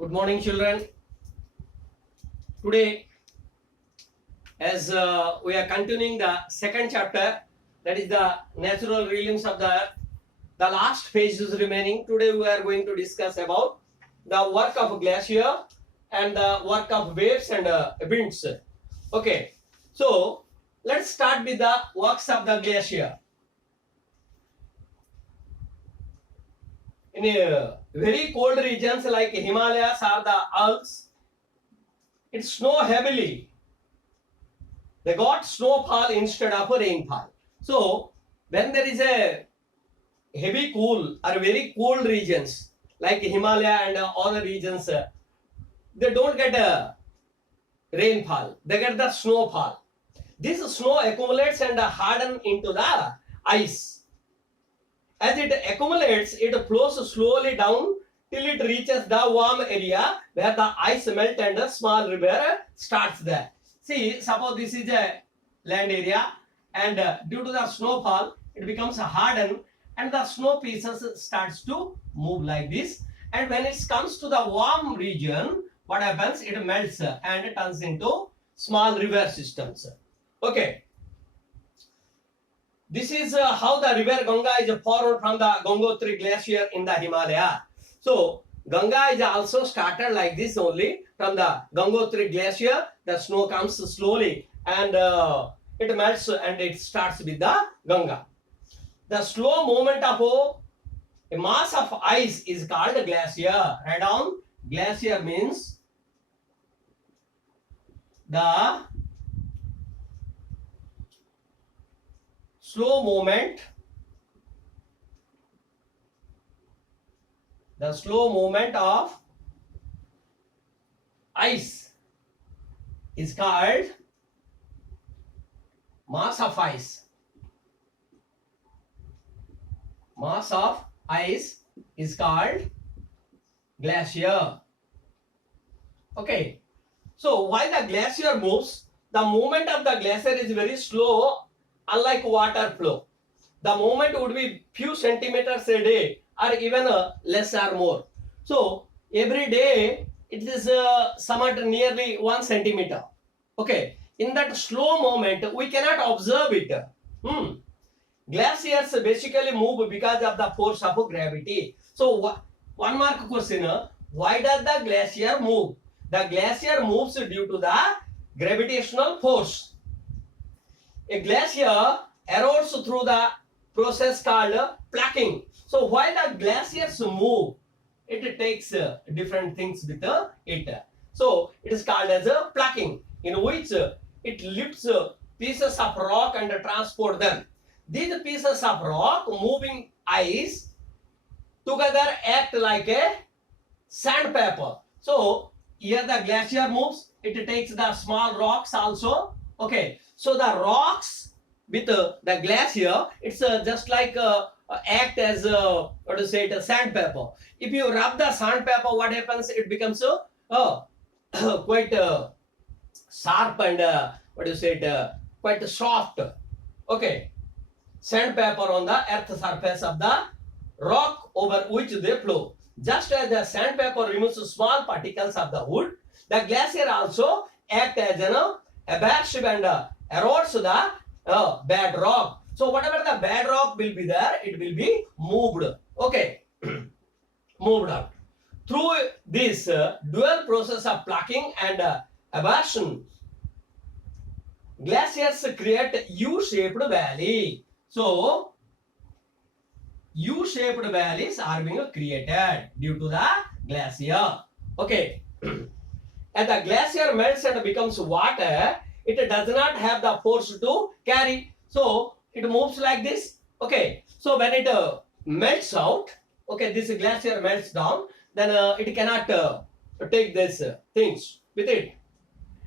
Good morning, children. Today, as we are continuing the second chapter, that is the natural realms of the earth. The last page is remaining. Today, we are going to discuss about the work of glacier and the work of waves and winds. Okay, so let's start with the works of the glacier. In very cold regions like Himalayas or the Alps, it snows heavily. They got snowfall instead of rainfall. So when there is a heavy cool or very cold regions like Himalaya and other regions, they don't get a rainfall. They get the snowfall. This snow accumulates and harden into the ice. As it accumulates, it flows slowly down till it reaches the warm area where the ice melt and a small river starts there. See, suppose this is a land area and due to the snowfall, it becomes hardened and the snow pieces starts to move like this. And when it comes to the warm region, what happens? It melts and it turns into small river systems. Okay. This is how the river Ganga is formed from the Gangotri glacier in the Himalaya. So Ganga is also started like this only from the Gangotri glacier. The snow comes slowly and it melts and it starts with the Ganga. The slow movement of a mass of ice is called glacier. Write down, glacier means the slow movement of ice is called mass of ice. Mass of ice is called glacier. Okay. So while the glacier moves, the movement of the glacier is very slow. Unlike water flow, the movement would be few centimeters a day or even less or more. So every day it is somewhat nearly 1 centimeter. Okay, in that slow movement we cannot observe it. Glaciers basically move because of the force of gravity. So one mark question: why does the glacier move? The glacier moves due to the gravitational force. A glacier erodes through the process called plucking. So while the glaciers move, it takes different things with it. So it is called as a plucking, in which it lifts pieces of rock and transport them. These pieces of rock moving ice together act like a sandpaper. So here the glacier moves, it takes the small rocks also. Okay, so the rocks with the glacier, it's just like act as what to say, a sandpaper. If you rub the sandpaper, what happens? It becomes quite sharp and what do you say, quite soft. Okay, sandpaper on the earth surface of the rock over which they flow. Just as the sandpaper removes small particles of the wood, the glacier also act as abrasive and erodes the bad rock. So whatever the bad rock will be there, it will be moved. Okay, moved out. Through this dual process of plucking and abrasion, glaciers create U-shaped valley. So U-shaped valleys are being created due to the glacier. Okay. As the glacier melts and becomes water, it does not have the force to carry. So it moves like this. Okay. So when it melts out, okay, this glacier melts down, then it cannot take these things with it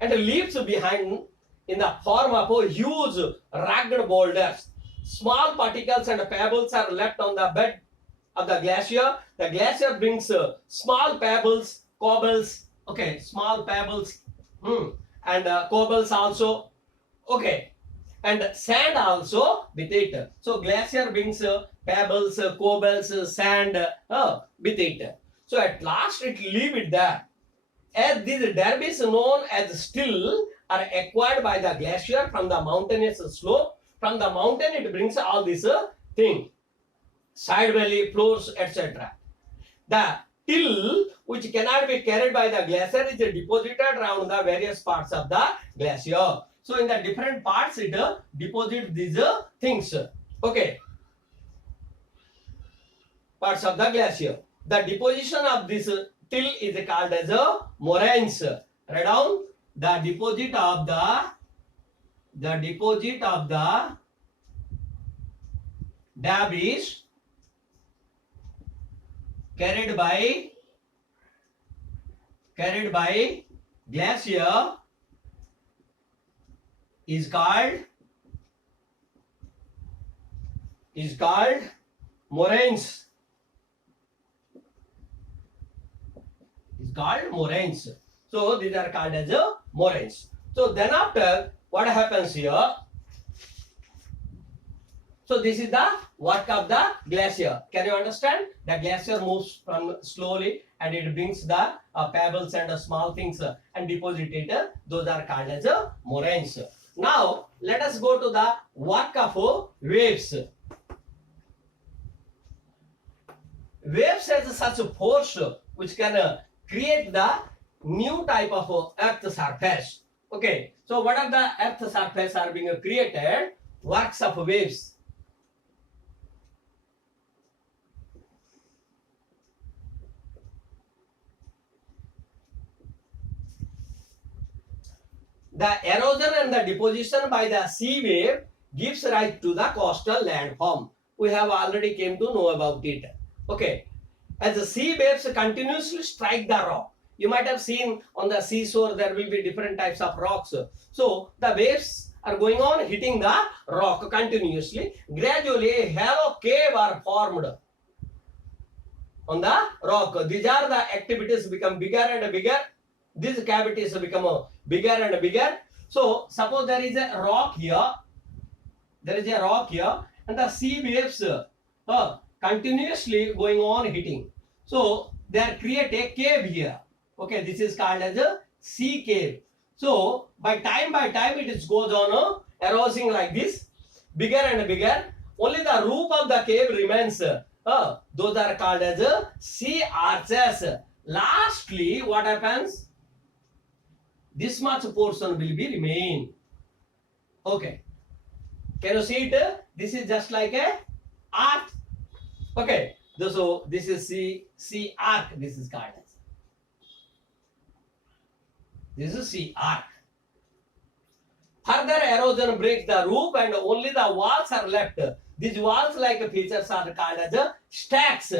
and leaves behind in the form of huge rugged boulders. Small particles and pebbles are left on the bed of the glacier. The glacier brings small pebbles, cobbles, okay, small pebbles and cobbles also, okay, and sand also with it. So glacier brings pebbles, cobbles, sand with it. So at last it leave it there. As these debris known as still are acquired by the glacier from the mountainous slope. From the mountain it brings all this thing, side valley, floors, etc. The till which cannot be carried by the glacier is deposited around the various parts of the glacier. So in the different parts it deposits these things. Okay, parts of the glacier. The deposition of this till is called as a moraines. Write down the deposit of the debris carried by glacier is called moraines. Is called moraines. So these are called as moraines. So then after, what happens here? So this is the work of the glacier. Can you understand? The glacier moves from slowly and it brings the pebbles and small things and deposit it. Those are called as moraines. Now let us go to the work of waves. Waves has such a force which can create the new type of earth surface. Okay, so what are the earth surface are being created? Works of waves. The erosion and the deposition by the sea wave gives rise to the coastal landform. We have already came to know about it. Okay, as the sea waves continuously strike the rock, you might have seen on the seashore there will be different types of rocks. So the waves are going on hitting the rock continuously. Gradually a hollow cave are formed on the rock. These are the activities become bigger and bigger. These cavities become bigger and bigger. So suppose there is a rock here. There is a rock here and the sea waves continuously going on hitting. So they create a cave here. Okay, this is called as a sea cave. So by time it goes on eroding like this, bigger and bigger. Only the roof of the cave remains. Those are called as sea arches. Lastly, what happens? This much portion will be remain. Okay, can you see it? This is just like a arc. Okay, so this is sea arc. This is called as. This is sea arc. Further erosion breaks the roof and only the walls are left. These walls like features are called as stacks.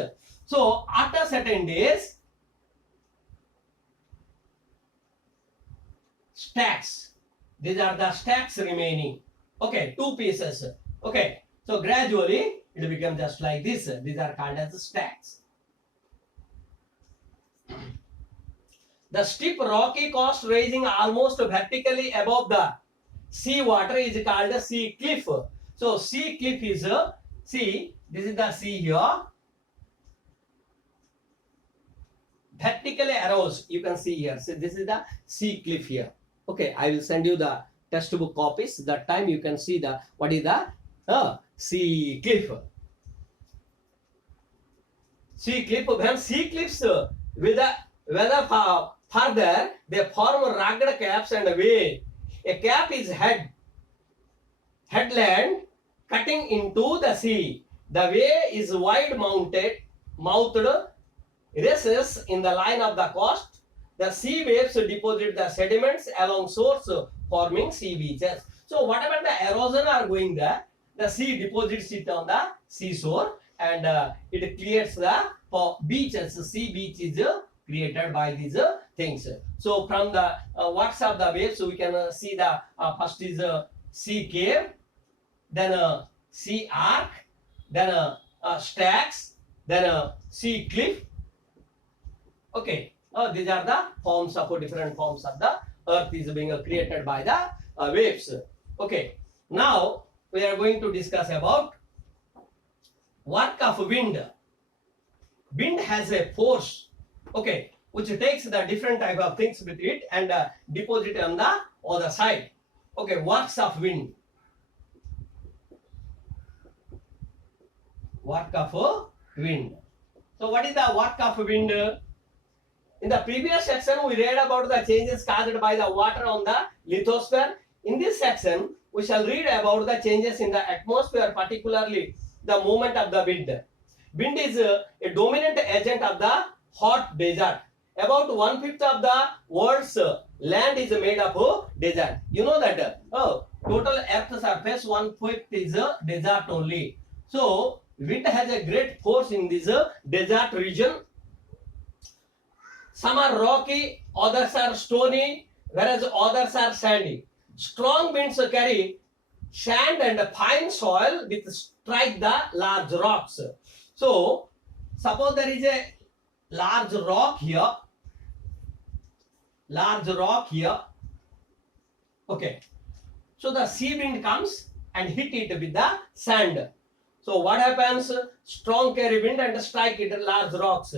So after certain days, stacks. These are the stacks remaining. Okay, two pieces. Okay, so gradually it becomes just like this. These are called as stacks. The steep rocky coast rising almost vertically above the sea water is called a sea cliff. So sea cliff is see, this is the sea here. Vertically arose, you can see here. So this is the sea cliff here. Okay, I will send you the textbook copies. That time you can see the what is the sea cliff. Sea cliff. When sea cliffs with the weather further, they form rugged caps and way. A cap is headland cutting into the sea. The way is wide mouthed recess in the line of the coast. The sea waves deposit the sediments along shores, forming sea beaches. So whatever the erosion are going there, the sea deposits it on the seashore and it clears the beaches. Sea beach is created by these things. So from the works of the waves, we can see the first is sea cave, then sea arc, then stacks, then sea cliff. Okay, these are the forms of different forms of the earth is being created by the waves. Okay, now we are going to discuss about work of wind. Wind has a force Okay, which takes the different type of things with it and deposit on the other side. Okay, works of wind. Work of wind. So what is the work of wind? In the previous section, we read about the changes caused by the water on the lithosphere. In this section, we shall read about the changes in the atmosphere, particularly the movement of the wind. Wind is a dominant agent of the hot desert. About 1/5 of the world's land is made up of desert. You know that total Earth's surface 1/5 is a desert only. So wind has a great force in this desert region. Some are rocky, others are stony, whereas others are sandy. Strong winds carry sand and fine soil with strike the large rocks. So suppose there is a large rock here. Okay. So the sea wind comes and hit it with the sand. So what happens? Strong carry wind and strike it large rocks.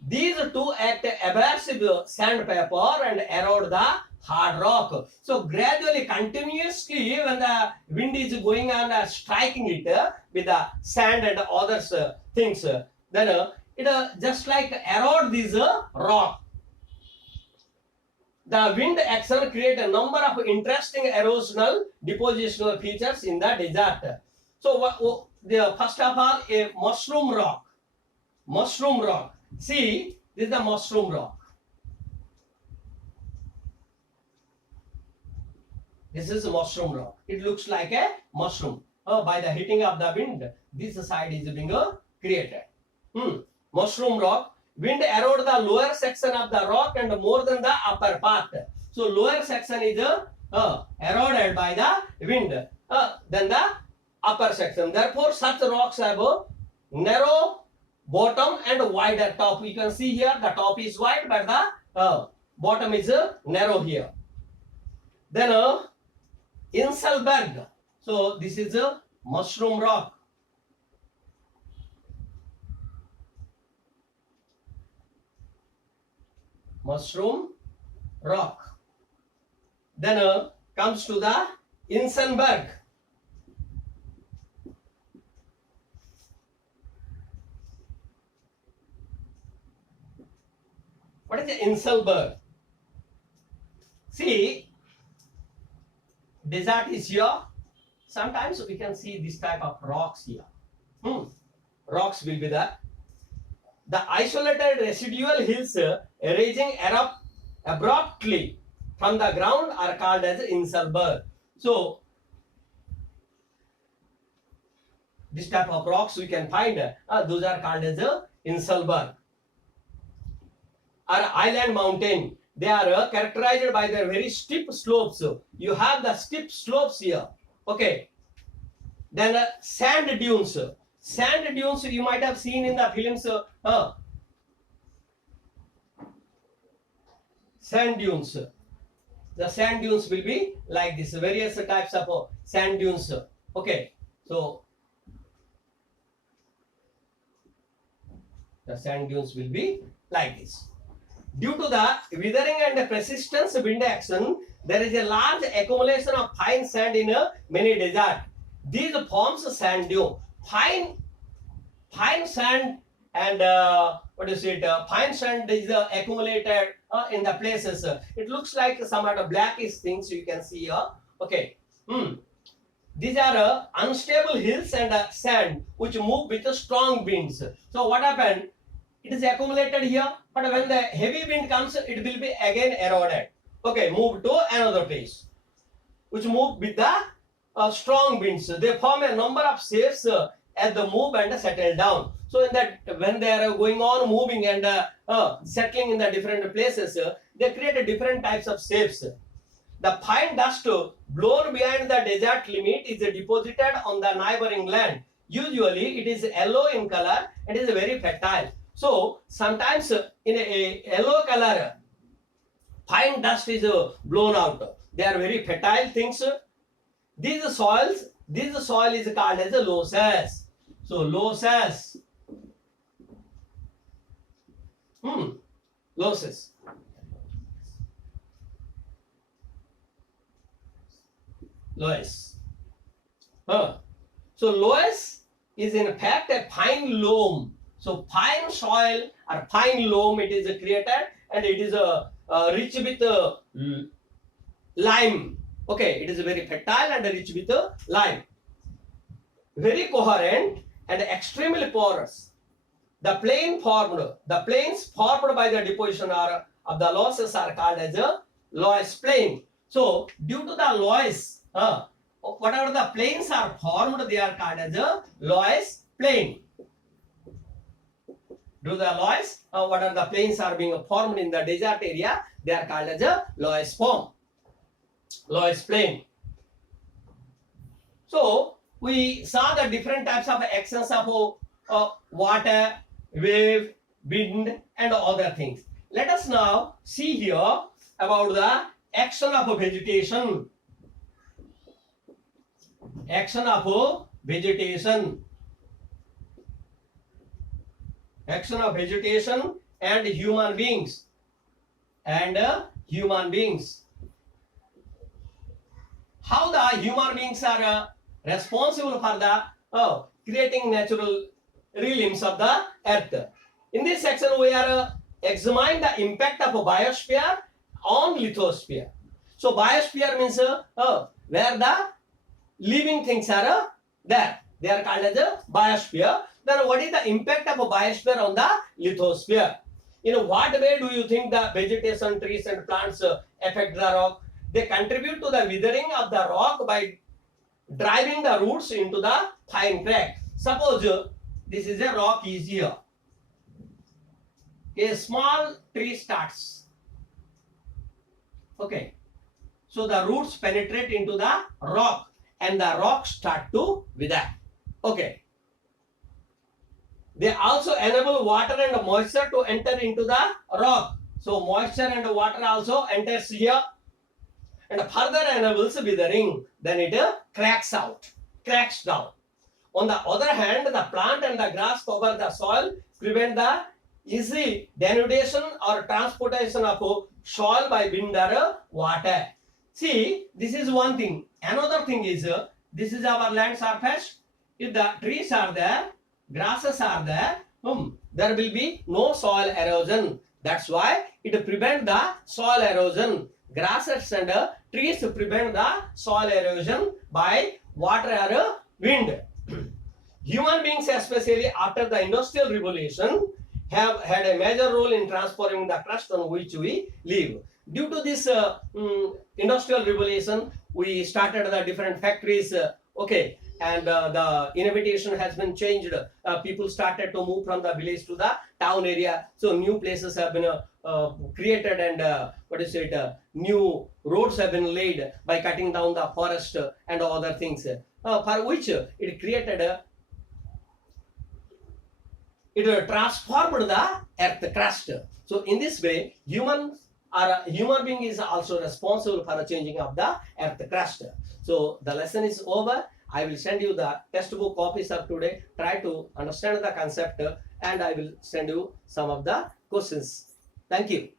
These two act abrasive sandpaper and erode the hard rock. So gradually, continuously, when the wind is going on striking it with the sand and other things, then it just like erode this rock. The wind action create a number of interesting erosional depositional features in the desert. So the first of all, a mushroom rock. See, this is the mushroom rock. This is a mushroom rock. It looks like a mushroom. By the hitting of the wind, this side is being created. Mushroom rock. Wind erode the lower section of the rock and more than the upper part. So lower section is eroded by the wind than the upper section. Therefore, such rocks have a narrow bottom and wider top. You can see here the top is wide, but the bottom is narrow here. Then Inselberg. So this is a mushroom rock. Then comes to the Inselberg. What is the Inselberg? See, desert is here. Sometimes we can see this type of rocks here. Rocks will be there. The isolated residual hills rising abruptly from the ground are called as Inselberg. So this type of rocks we can find, those are called as Inselberg. Or island mountain, they are characterized by their very steep slopes. You have the steep slopes here. Okay. Then sand dunes. Sand dunes you might have seen in the films. Sand dunes. The sand dunes will be like this. Various types of sand dunes. Okay. So the sand dunes will be like this. Due to the withering and persistence wind action, there is a large accumulation of fine sand in many deserts. These forms sand dune. Fine sand and fine sand is accumulated in the places. It looks like somewhat blackish things you can see here. Okay. These are unstable hills and sand which move with strong winds. So what happened? It is accumulated here, but when the heavy wind comes, it will be again eroded. Okay, move to another place, which move with the strong winds. They form a number of shapes as they move and settle down. So in that, when they are going on moving and settling in the different places, they create different types of shapes. The fine dust blown behind the desert limit is deposited on the neighboring land. Usually, it is yellow in color and is very fertile. So sometimes in a yellow color, fine dust is blown out. They are very fertile things. This soil is called as a losses. So losses. losses. Loess. So loess is in fact a fine loam. So fine soil or fine loam it is created, and it is rich with lime. Okay, it is very fertile and rich with lime. Very coherent and extremely porous. The plains formed by the deposition of the losses are called as a loess plain. So due to the loess, whatever the plains are formed, they are called as a loess plain. Due to the loess, whatever the plains are being formed in the desert area, they are called as a loess form, loess plain. So we saw the different types of actions of water, wave, wind, and other things. Let us now see here about the action of vegetation. Action of vegetation. Action of vegetation and human beings. Human beings. How the human beings are responsible for the creating natural REALMS of the earth. In this section, we are examine the impact of biosphere on lithosphere. So biosphere means where the living things are there. They are called as a biosphere. Then what is the impact of a biosphere on the lithosphere? In what way do you think the vegetation, trees and plants affect the rock? They contribute to the withering of the rock by driving the roots into the fine crack. Suppose this is a rock is here. A small tree starts. Okay. So the roots penetrate into the rock and the rock start to wither. Okay. They also enable water and moisture to enter into the rock. So moisture and water also enters here and further enables withering. Then it cracks down. On the other hand, the plant and the grass cover the soil, prevent the easy denudation or transportation of soil by wind or water. See, this is one thing. Another thing is, this is our land surface. If the trees are there, grasses are there, there will be no soil erosion. That's why it prevents the soil erosion. Grasses and trees prevent the soil erosion by water or wind. Human beings, especially after the industrial revolution, have had a major role in transforming the crust on which we live. Due to this industrial revolution, we started the different factories, okay, and the inhabitation has been changed. People started to move from the village to the town area. So new places have been created, and new roads have been laid by cutting down the forest and other things, for which it created it transformed the earth crust. So in this way, human being is also responsible for the changing of the earth crust. So the lesson is over. I will send you the textbook copies of today. Try to understand the concept, and I will send you some of the questions. Thank you.